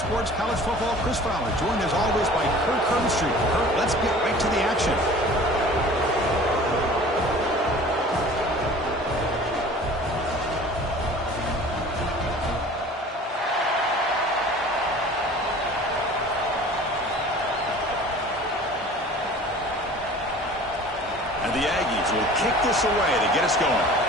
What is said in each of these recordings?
Sports College Football, Chris Fowler, joined as always by Kirk Herbstreit. Kirk, let's get right to the action. And the Aggies will kick this away to get us going.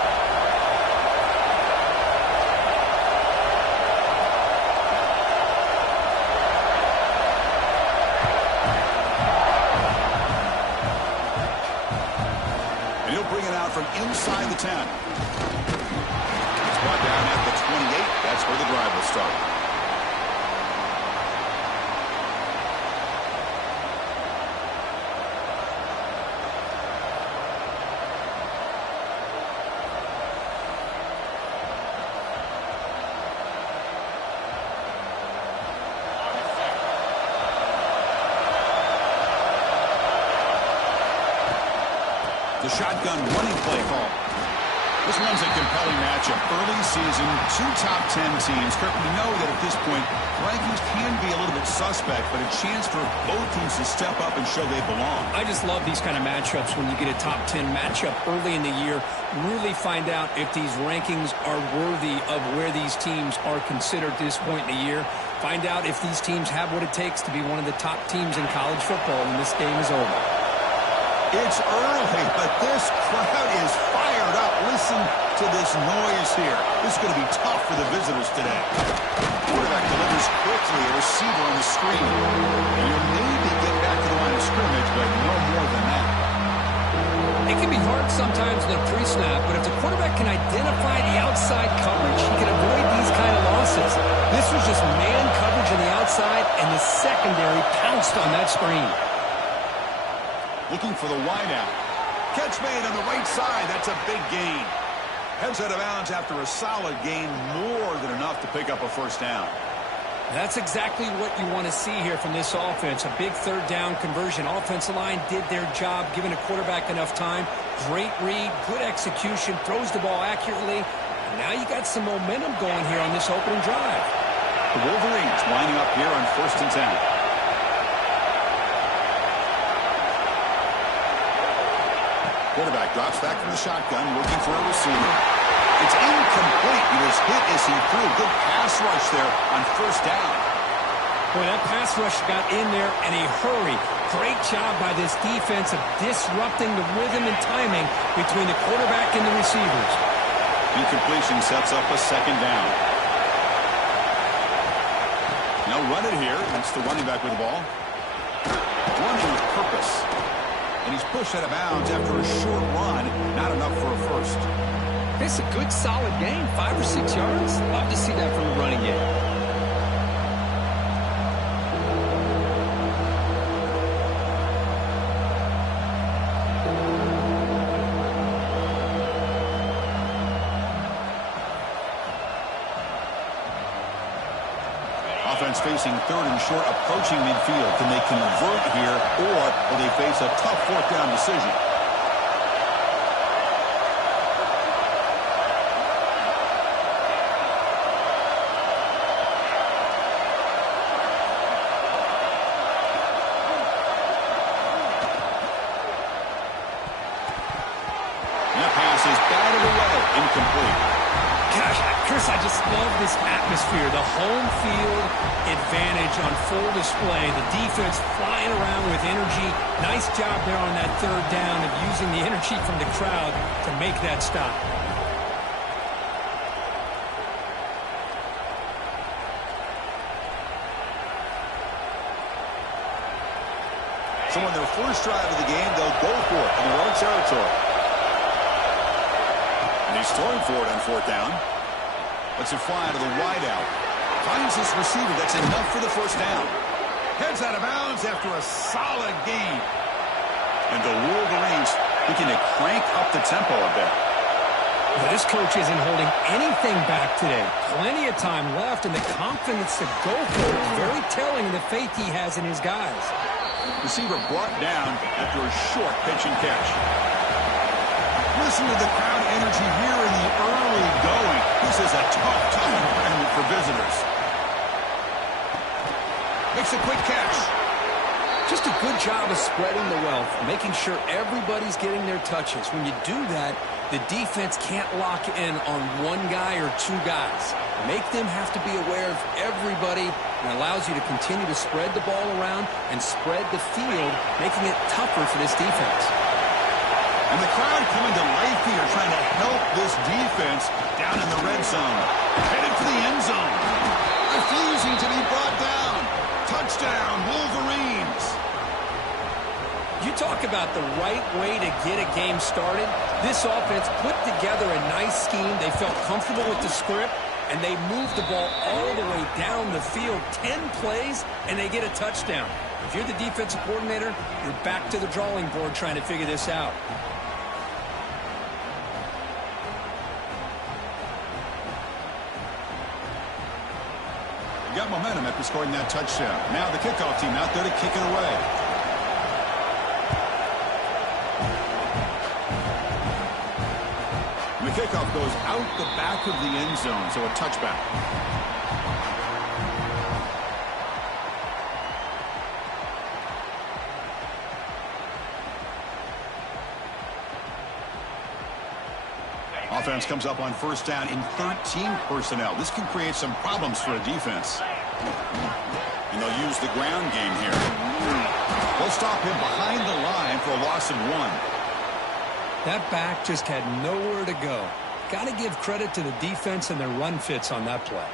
From inside the 10. It's brought down at the 28. That's where the drive will start. The shotgun running play call. This one's a compelling matchup. Early season, two top 10 teams. Kirk, we know that at this point, rankings can be a little bit suspect, but a chance for both teams to step up and show they belong. I just love these kind of matchups when you get a top 10 matchup early in the year. Really find out if these rankings are worthy of where these teams are considered at this point in the year. Find out if these teams have what it takes to be one of the top teams in college football when this game is over. It's early, but this crowd is fired up. Listen to this noise here. This is going to be tough for the visitors today. Quarterback delivers quickly, a receiver on the screen. And you'll maybe get back to the line of scrimmage, but no more than that. It can be hard sometimes in a pre-snap, but if the quarterback can identify the outside coverage, he can avoid these kind of losses. This was just man coverage on the outside, and the secondary pounced on that screen. Looking for the wideout. Catch made on the right side. That's a big gain. Heads out of bounds after a solid gain, more than enough to pick up a first down. That's exactly what you want to see here from this offense. A big third down conversion. Offensive line did their job, giving a quarterback enough time. Great read, good execution, throws the ball accurately. And now you got some momentum going here on this opening drive. The Wolverines lining up here on 1st and 10. Quarterback drops back from the shotgun, looking for a receiver. It's incomplete. He was hit as he threw a good pass rush there on 1st down. Boy, that pass rush got in there in a hurry. Great job by this defense of disrupting the rhythm and timing between the quarterback and the receivers. Incompletion sets up a 2nd down. Now run it here. That's the running back with the ball. Running with purpose. And he's pushed out of bounds after a short run. Not enough for a first. It's a good, solid gain. 5 or 6 yards. Love to see that from the running game. Offense facing 3rd and short, approaching midfield. Can they convert here, or will they face a tough 4th down decision? And that pass is batted away, incomplete. Gosh, Chris, I just love this atmosphere. The home field advantage on full display. The defense flying around with energy. Nice job there on that 3rd down of using the energy from the crowd to make that stop. So on their first drive of the game, they'll go for it in their own territory. And he's throwing for it on 4th down. Lets it fly to the wideout. Finds this receiver. That's enough for the first down. Heads out of bounds after a solid gain. And the Wolverines looking to crank up the tempo a bit. Well, this coach isn't holding anything back today. Plenty of time left, and the confidence to go for it is very telling of the faith he has in his guys. Receiver brought down after a short pitch and catch. Listen to the crowd energy here in the early going. This is a tough environment for visitors. Makes a quick catch. Just a good job of spreading the wealth, making sure everybody's getting their touches. When you do that, the defense can't lock in on one guy or two guys. Make them have to be aware of everybody, and allows you to continue to spread the ball around and spread the field, making it tougher for this defense. And the crowd coming to life here, trying to help this defense down in the red zone. Headed for the end zone. Refusing to be brought down. Touchdown, Wolverines. You talk about the right way to get a game started. This offense put together a nice scheme. They felt comfortable with the script, and they moved the ball all the way down the field. 10 plays, and they get a touchdown. If you're the defensive coordinator, you're back to the drawing board trying to figure this out. They got momentum after scoring that touchdown. Now the kickoff team out there to kick it away. The kickoff goes out the back of the end zone, so a touchback. Offense comes up on first down in 13 personnel. This can create some problems for a defense. And they'll use the ground game here. They'll stop him behind the line for a loss of 1. That back just had nowhere to go. Got to give credit to the defense and their run fits on that play.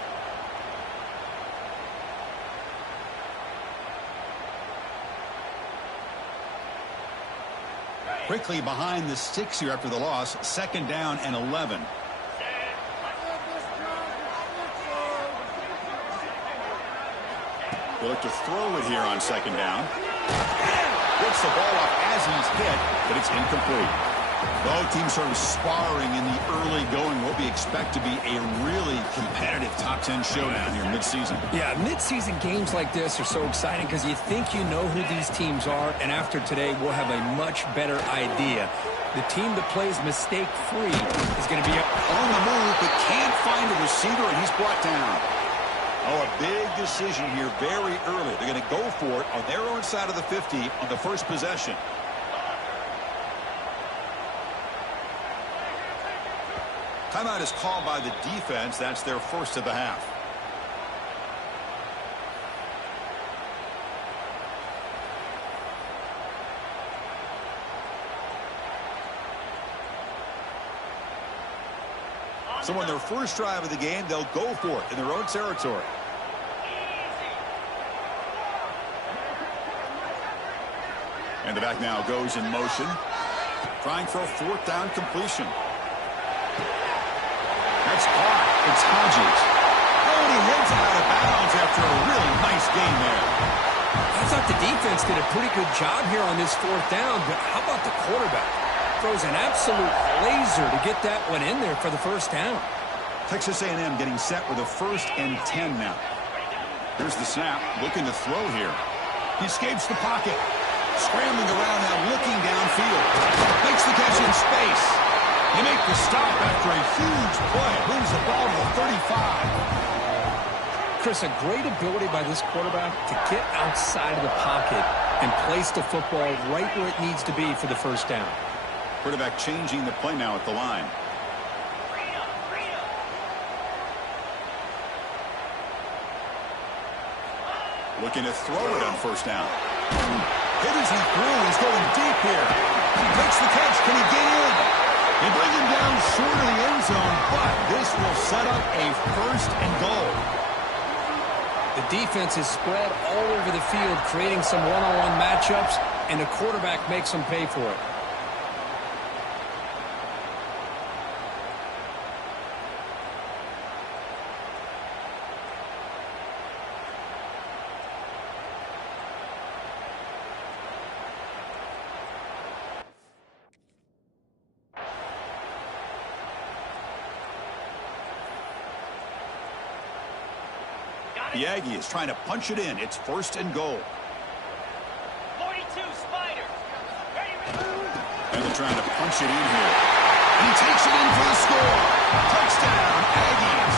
Quickly behind the sticks here after the loss. Second down and 11. They look to throw it here on second down. Gets the ball off as he's hit, but it's incomplete. Both teams sort of sparring in the early going. What we expect to be a really competitive top 10 showdown here midseason. Yeah, midseason games like this are so exciting because you think you know who these teams are, and after today we'll have a much better idea. The team that plays mistake-free is going to be on the move, but can't find a receiver, and he's brought down. Oh, a big decision here very early. They're going to go for it on their own side of the 50 on the first possession. Timeout is called by the defense. That's their first of the half. So on their first drive of the game, they'll go for it in their own territory. And the back now goes in motion, trying for a fourth down completion. That's caught. It's Aggies. Oh, and he heads out of bounds after a really nice game there. I thought the defense did a pretty good job here on this fourth down, but how about the quarterback? Throws an absolute laser to get that one in there for the first down. Texas A&M getting set with a 1st and 10 now. Here's the snap, looking to throw here. He escapes the pocket. Scrambling around now, looking downfield. Makes the catch in space. They make the stop after a huge play. Moves the ball to the 35. Chris, a great ability by this quarterback to get outside of the pocket and place the football right where it needs to be for the first down. Quarterback changing the play now at the line. Looking to throw it on first down. Hit as he threw. He's going deep here. He makes the catch. Can he get in? They bring him down short of the end zone, but this will set up a 1st and goal. The defense is spread all over the field, creating some one-on-one matchups, and the quarterback makes them pay for it. The Aggies trying to punch it in. It's 1st and goal. 42 Spider. And they're trying to punch it in here. And he takes it in for the score. Touchdown, Aggies.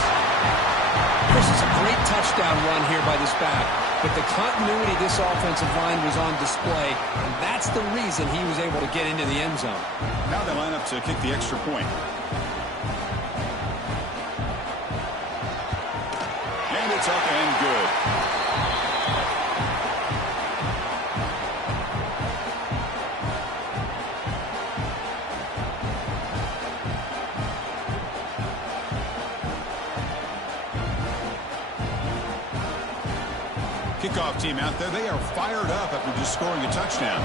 This is a great touchdown run here by this back, but the continuity of this offensive line was on display, and that's the reason he was able to get into the end zone. Now they line up to kick the extra point. And it's up and good. Kickoff team out there, they are fired up after just scoring a touchdown.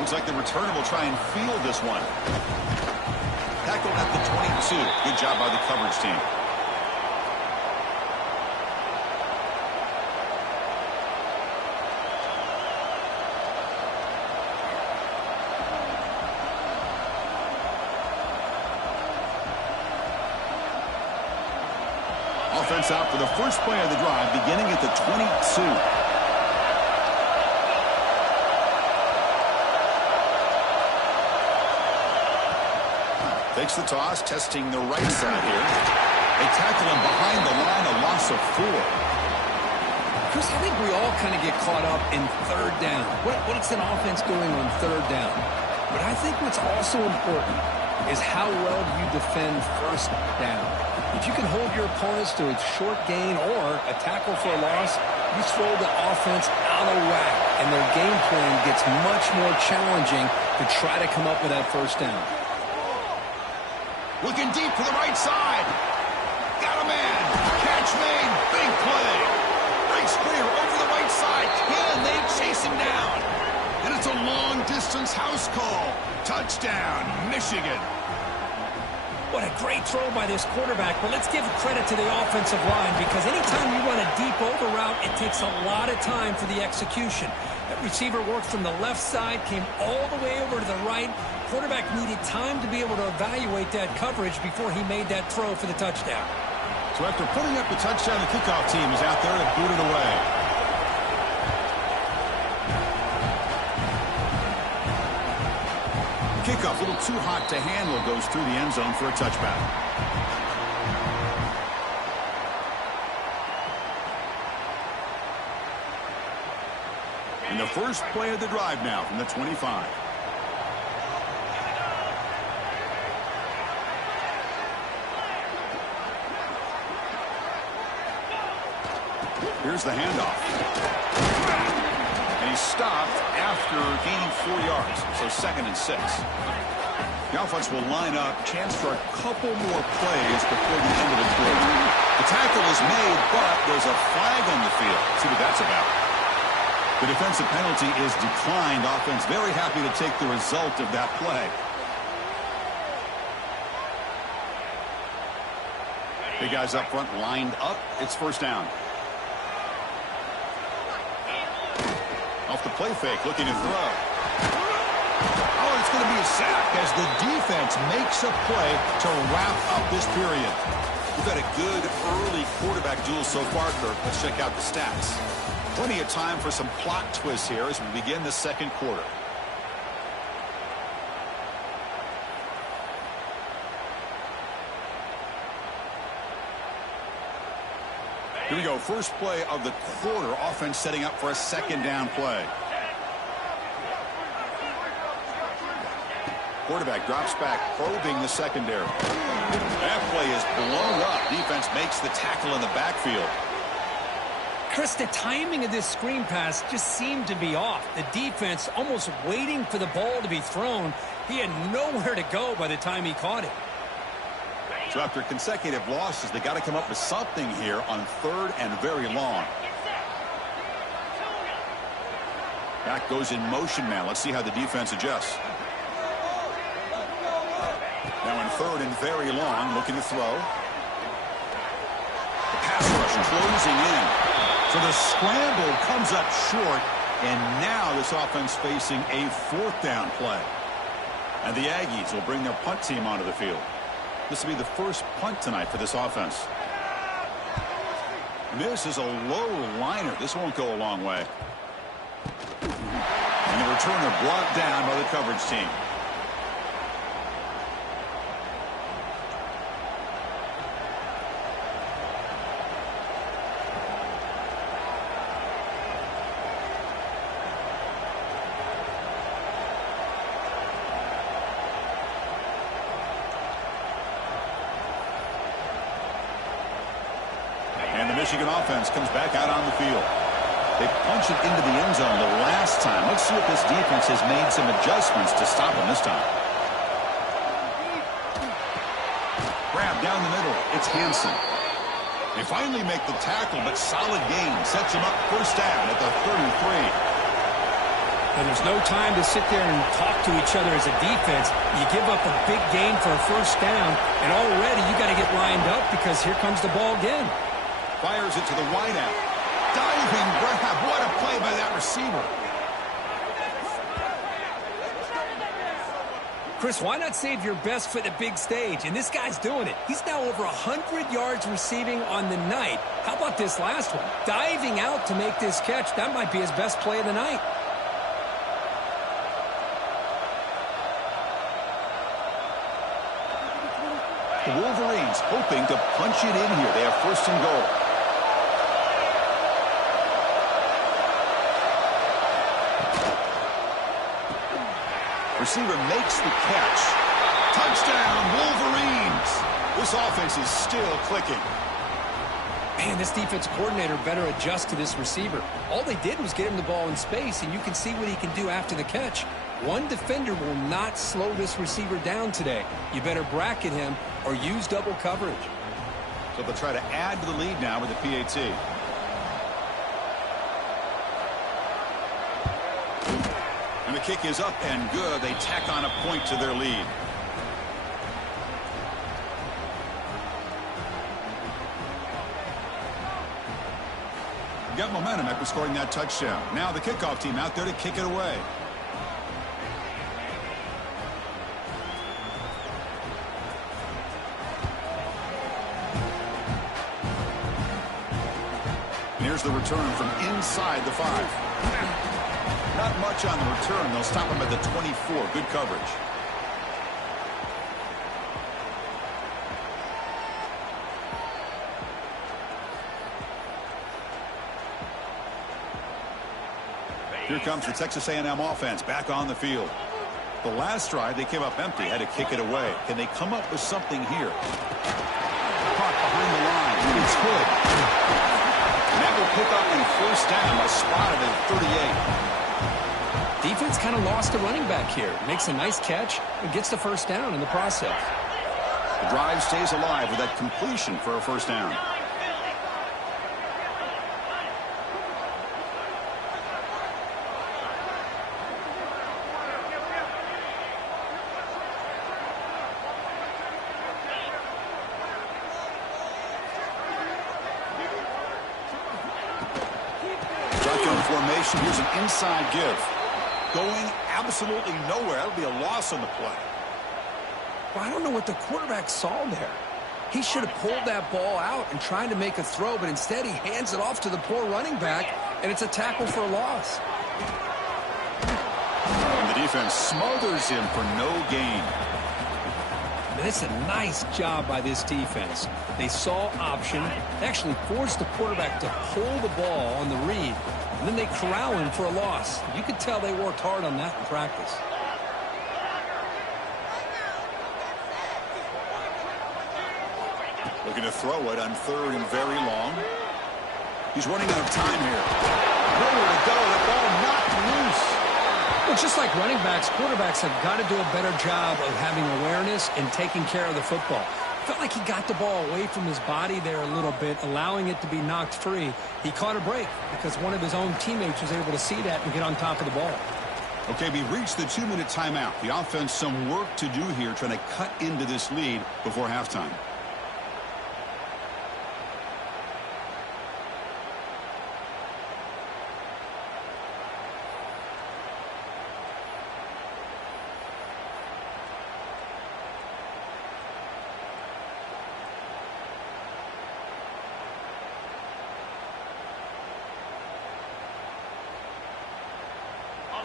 Looks like the returner will try and field this one. Tackled at the 22. Good job by the coverage team. Offense out for the first play of the drive, beginning at the 22. Takes the toss, testing the right side here. They tackle him behind the line, a loss of 4. Chris, I think we all kind of get caught up in third down. What is an offense doing on third down? But I think what's also important is how well you defend first down. If you can hold your opponents to a short gain or a tackle for a loss, you throw the offense out of whack, and their game plan gets much more challenging to try to come up with that first down. Looking deep to the right side. Got a man. Catch made. Big play. Nice clear over the right side. Can they chase him down? And it's a long-distance house call. Touchdown, Michigan. What a great throw by this quarterback, but let's give credit to the offensive line because anytime you run a deep over route, it takes a lot of time for the execution. That receiver worked from the left side, came all the way over to the right. Quarterback needed time to be able to evaluate that coverage before he made that throw for the touchdown. So after putting up the touchdown, the kickoff team is out there to boot it away. Kickoff, a little too hot to handle, goes through the end zone for a touchback. And the first play of the drive now from the 25. Here's the handoff. And he's stopped after gaining 4 yards, so 2nd and 6. The offense will line up, chance for a couple more plays before the end of the quarter. The tackle is made, but there's a flag on the field. Let's see what that's about. The defensive penalty is declined. Offense very happy to take the result of that play. Big guys up front lined up. It's first down. Off the play fake, looking to throw. Oh, it's going to be a sack as the defense makes a play to wrap up this period. We've had a good early quarterback duel so far, Kirk. Let's check out the stats. Plenty of time for some plot twists here as we begin the second quarter. Here we go. First play of the quarter. Offense setting up for a second down play. Quarterback drops back, probing the secondary. That play is blown up. Defense makes the tackle in the backfield. Chris, the timing of this screen pass just seemed to be off. The defense almost waiting for the ball to be thrown. He had nowhere to go by the time he caught it. So after consecutive losses, they got to come up with something here on 3rd and very long. Back goes in motion now. Let's see how the defense adjusts. Now in 3rd and very long, looking to throw. The pass rush closing in. So the scramble comes up short, and now this offense facing a 4th down play. And the Aggies will bring their punt team onto the field. This will be the first punt tonight for this offense. And this is a low liner. This won't go a long way. And the returner brought down by the coverage team. Michigan offense comes back out on the field. They punch it into the end zone the last time. Let's see if this defense has made some adjustments to stop them this time. Grab down the middle. It's Hansen. They finally make the tackle, but solid gain sets them up first down at the 33. And there's no time to sit there and talk to each other as a defense. You give up a big gain for a first down, and already you got to get lined up because here comes the ball again. Fires it to the wideout. Diving grab. What a play by that receiver. Chris, why not save your best for the big stage? And this guy's doing it. He's now over 100 yards receiving on the night. How about this last one? Diving out to make this catch. That might be his best play of the night. The Wolverines hoping to punch it in here. They have first and goal. Receiver makes the catch. Touchdown, Wolverines. This offense is still clicking. Man, this defense coordinator better adjust to this receiver. All they did was get him the ball in space, and you can see what he can do after the catch. One defender will not slow this receiver down today. You better bracket him or use double coverage. So they'll try to add to the lead now with the PAT. And the kick is up and good. They tack on a point to their lead. Got momentum after scoring that touchdown. Now the kickoff team out there to kick it away. And here's the return from inside the 5. Not much on the return. They'll stop him at the 24. Good coverage. Here comes the Texas A&M offense back on the field. The last drive, they came up empty, had to kick it away. Can they come up with something here? Caught behind the line. It's good. And that will pick up the first down. A spot at 38. Defense kind of lost a running back here. Makes a nice catch and gets the first down in the process. The drive stays alive with that completion for a first down. Shotgun formation. Here's an inside give. Going absolutely nowhere. That'll be a loss on the play. Well, I don't know what the quarterback saw there. He should have pulled that ball out and tried to make a throw, but instead he hands it off to the poor running back, and it's a tackle for a loss. And the defense smothers him for no gain. And it's a nice job by this defense. They saw option. They actually forced the quarterback to pull the ball on the read, and then they corral him for a loss. You could tell they worked hard on that in practice. Looking to throw it on third and very long. He's running out of time here. Nowhere to go. The ball knocked loose. Well, just like running backs, quarterbacks have got to do a better job of having awareness and taking care of the football. Felt like he got the ball away from his body there a little bit, allowing it to be knocked free. He caught a break because one of his own teammates was able to see that and get on top of the ball. Okay, we've reached the 2-minute timeout. The offense some work to do here, trying to cut into this lead before halftime.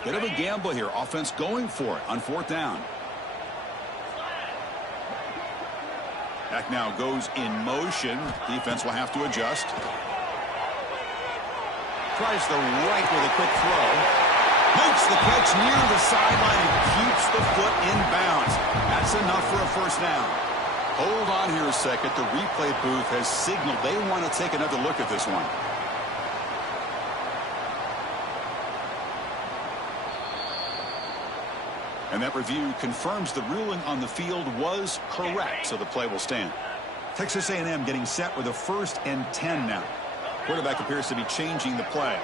Bit of a gamble here. Offense going for it on fourth down. Back now goes in motion. Defense will have to adjust. Tries the right with a quick throw. Makes the catch near the sideline and keeps the foot in bounds. That's enough for a first down. Hold on here a second. The replay booth has signaled they want to take another look at this one. And that review confirms the ruling on the field was correct, so the play will stand. Texas A&M getting set with a 1st and 10 now. Quarterback appears to be changing the play.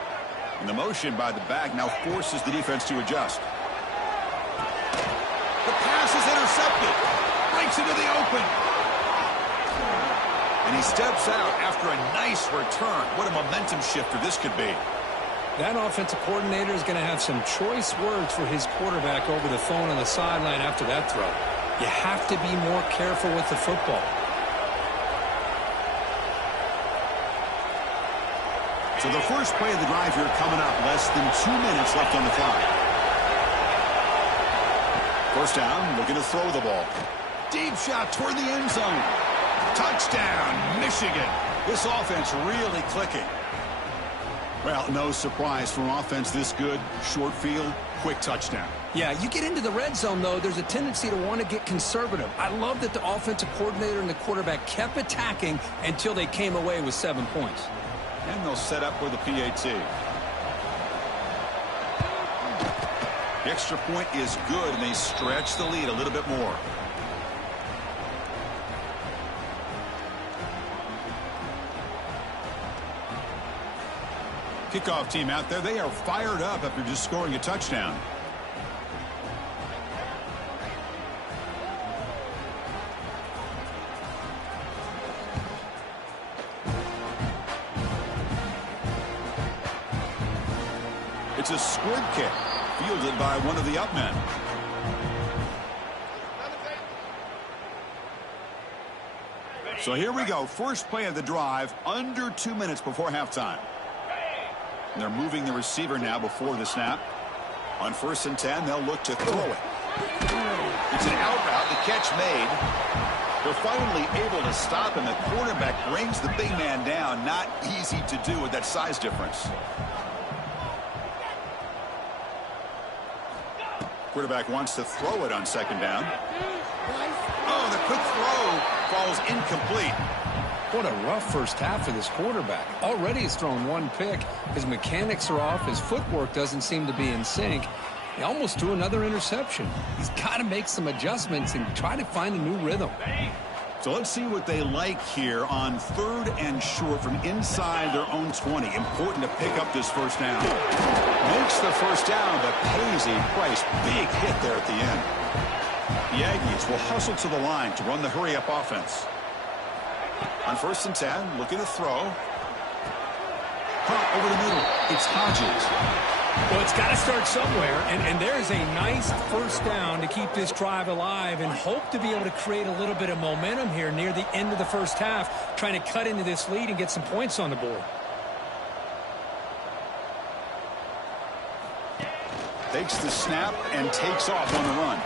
And the motion by the back now forces the defense to adjust. The pass is intercepted. Breaks into the open. And he steps out after a nice return. What a momentum shifter this could be. That offensive coordinator is going to have some choice words for his quarterback over the phone on the sideline after that throw. You have to be more careful with the football. So the first play of the drive here coming up. Less than 2 minutes left on the clock. First down, looking to throw the ball. Deep shot toward the end zone. Touchdown, Michigan. This offense really clicking. Well, no surprise for an offense this good. Short field, quick touchdown. Yeah, you get into the red zone, though, there's a tendency to want to get conservative. I love that the offensive coordinator and the quarterback kept attacking until they came away with 7 points. And they'll set up with a PAT. The extra point is good, and they stretch the lead a little bit more. Kickoff team out there. They are fired up after just scoring a touchdown. It's a squib kick, fielded by one of the up men. So here we go. First play of the drive, under 2 minutes before halftime. And they're moving the receiver now before the snap. On 1st and 10, they'll look to throw it. It's an out route. The catch made. They're finally able to stop him. The quarterback brings the big man down. Not easy to do with that size difference. Quarterback wants to throw it on 2nd down. Oh, the quick throw falls incomplete. What a rough first half for this quarterback. Already he's thrown 1 pick. His mechanics are off. His footwork doesn't seem to be in sync. He almost threw another interception. He's got to make some adjustments and try to find a new rhythm. So let's see what they like here on 3rd and short from inside their own 20. Important to pick up this first down. Makes the first down, but pays a price. Big hit there at the end. The Aggies will hustle to the line to run the hurry-up offense. On 1st and 10, looking to throw. Caught over the middle. It's Hodges. Well, it's got to start somewhere, and there's a nice first down to keep this drive alive and hope to be able to create a little bit of momentum here near the end of the first half, trying to cut into this lead and get some points on the board. Takes the snap and takes off on the run.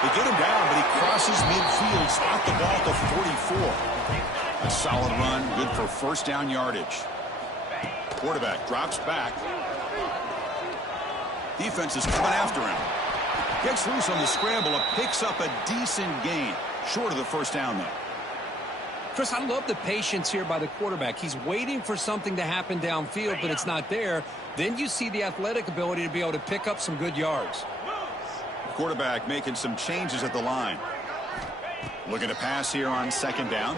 They get him down, but he crosses midfield, spot the ball to 44. A solid run, good for first down yardage. Quarterback drops back. Defense is coming after him. Gets loose on the scramble and picks up a decent gain. Short of the first down, though. Chris, I love the patience here by the quarterback. He's waiting for something to happen downfield, but it's not there. Then you see the athletic ability to be able to pick up some good yards. Quarterback making some changes at the line. Looking to pass here on 2nd down.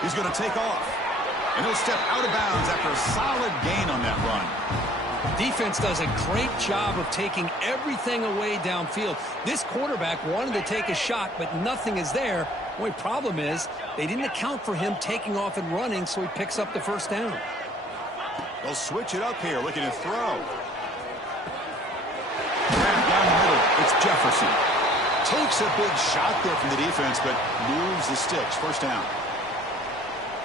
He's going to take off. And he'll step out of bounds after a solid gain on that run. Defense does a great job of taking everything away downfield. This quarterback wanted to take a shot, but nothing is there. The only problem is they didn't account for him taking off and running, so he picks up the first down. They'll switch it up here, looking to throw. Down the middle, it's Jefferson. Takes a big shot there from the defense, but moves the sticks. First down.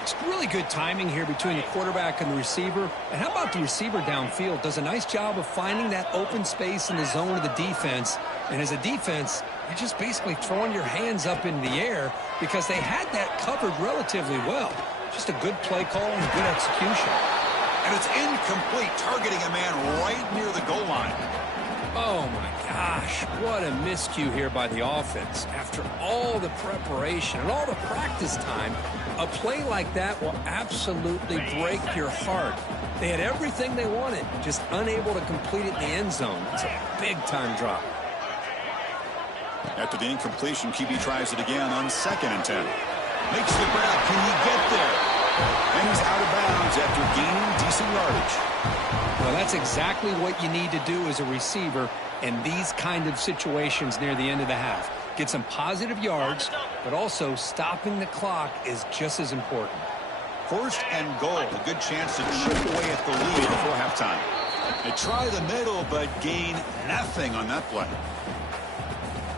It's really good timing here between the quarterback and the receiver. And how about the receiver downfield? Does a nice job of finding that open space in the zone of the defense. And as a defense, you're just basically throwing your hands up in the air because they had that covered relatively well. Just a good play call and good execution. And it's incomplete, targeting a man right near the goal line. Oh, my gosh. What a miscue here by the offense. After all the preparation and all the practice time, a play like that will absolutely break your heart. They had everything they wanted, just unable to complete it in the end zone. It's a big-time drop. After the incompletion, QB tries it again on 2nd and 10. Makes the grab. Can he get there? And he's out of bounds after gaining decent yardage. Well, that's exactly what you need to do as a receiver in these kind of situations near the end of the half. Get some positive yards, but also stopping the clock is just as important. 1st and goal. A good chance to chip away at the lead before halftime. They try the middle, but gain nothing on that play.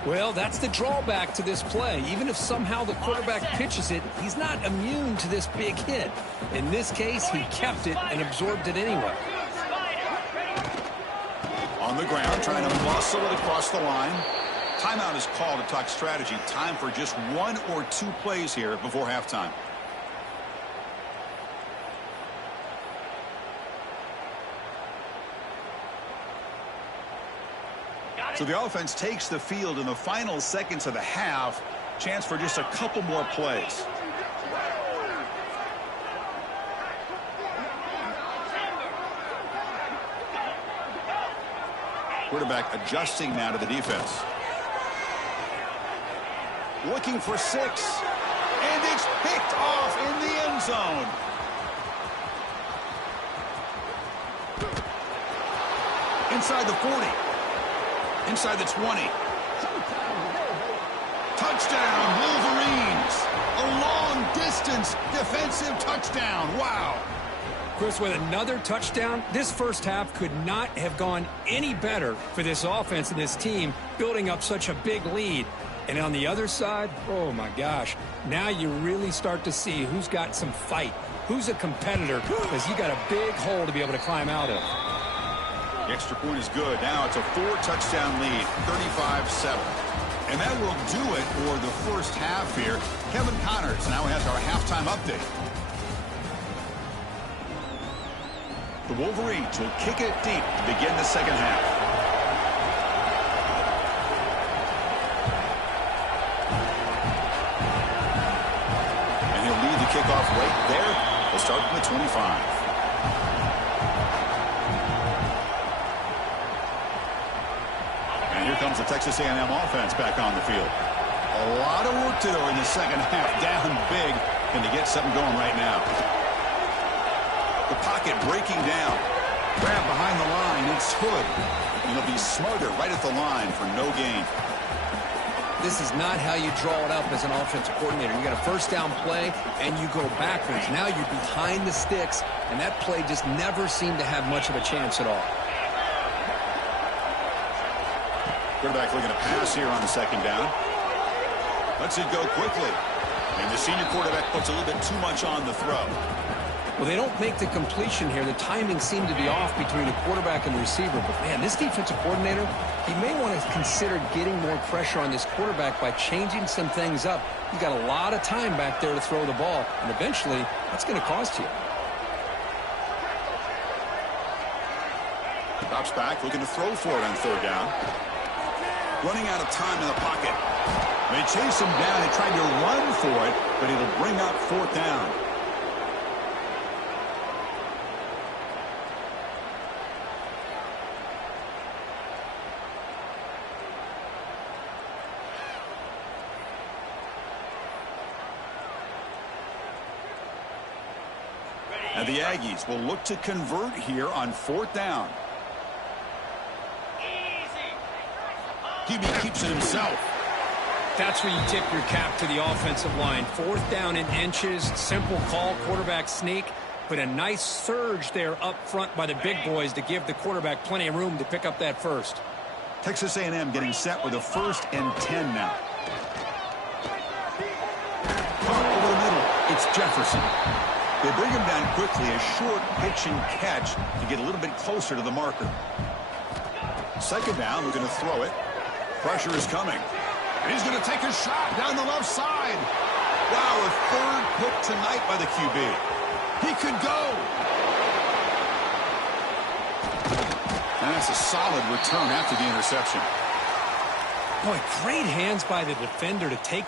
Well, that's the drawback to this play. Even if somehow the quarterback pitches it, he's not immune to this big hit. In this case, he kept it and absorbed it anyway. On the ground, trying to muscle it across the line. Timeout is called to talk strategy. Time for just 1 or 2 plays here before halftime. So the offense takes the field in the final seconds of the half. Chance for just a couple more plays. Quarterback adjusting now to the defense. Looking for 6. And it's picked off in the end zone. Inside the 40. Inside the 20. Touchdown, Wolverines. A long-distance defensive touchdown. Wow. Chris, with another touchdown, this first half could not have gone any better for this offense and this team, building up such a big lead. And on the other side, oh my gosh, now you really start to see who's got some fight, who's a competitor, because you got a big hole to be able to climb out of. The extra point is good. Now it's a 4-touchdown lead, 35-7. And that will do it for the first half here. Kevin Connors now has our halftime update. The Wolverines will kick it deep to begin the second half. And he'll lead the kickoff right there. We'll start from the 25. And here comes the Texas A&M offense back on the field. A lot of work to do in the second half. Down big, and to get something going right now. The pocket breaking down. Grab behind the line. It's Hood. And he'll be smarter right at the line for no gain. This is not how you draw it up as an offensive coordinator. You got a first down play, and you go backwards. Now you're behind the sticks, and that play just never seemed to have much of a chance at all. Quarterback looking to pass here on the second down. Lets it go quickly. And the senior quarterback puts a little bit too much on the throw. Well, they don't make the completion here. The timing seemed to be off between the quarterback and the receiver. But, man, this defensive coordinator, he may want to consider getting more pressure on this quarterback by changing some things up. He's got a lot of time back there to throw the ball. And eventually, that's going to cost you. Drops back, looking to throw for it on third down. Running out of time in the pocket. They chase him down. They tried to run for it, but it'll bring up 4th down. And the Aggies will look to convert here on 4th down. QB keeps it himself. That's where you tip your cap to the offensive line. 4th down in inches, simple call, quarterback sneak, but a nice surge there up front by the big boys to give the quarterback plenty of room to pick up that first. Texas A&M getting set with a 1st and 10 now. Over the middle, it's Jefferson. They bring him down quickly, a short pitch and catch to get a little bit closer to the marker. Second down, looking to throw it. Pressure is coming. And he's going to take a shot down the left side. Wow, a 3rd pick tonight by the QB. He could go. And that's a solid return after the interception. Boy, great hands by the defender to take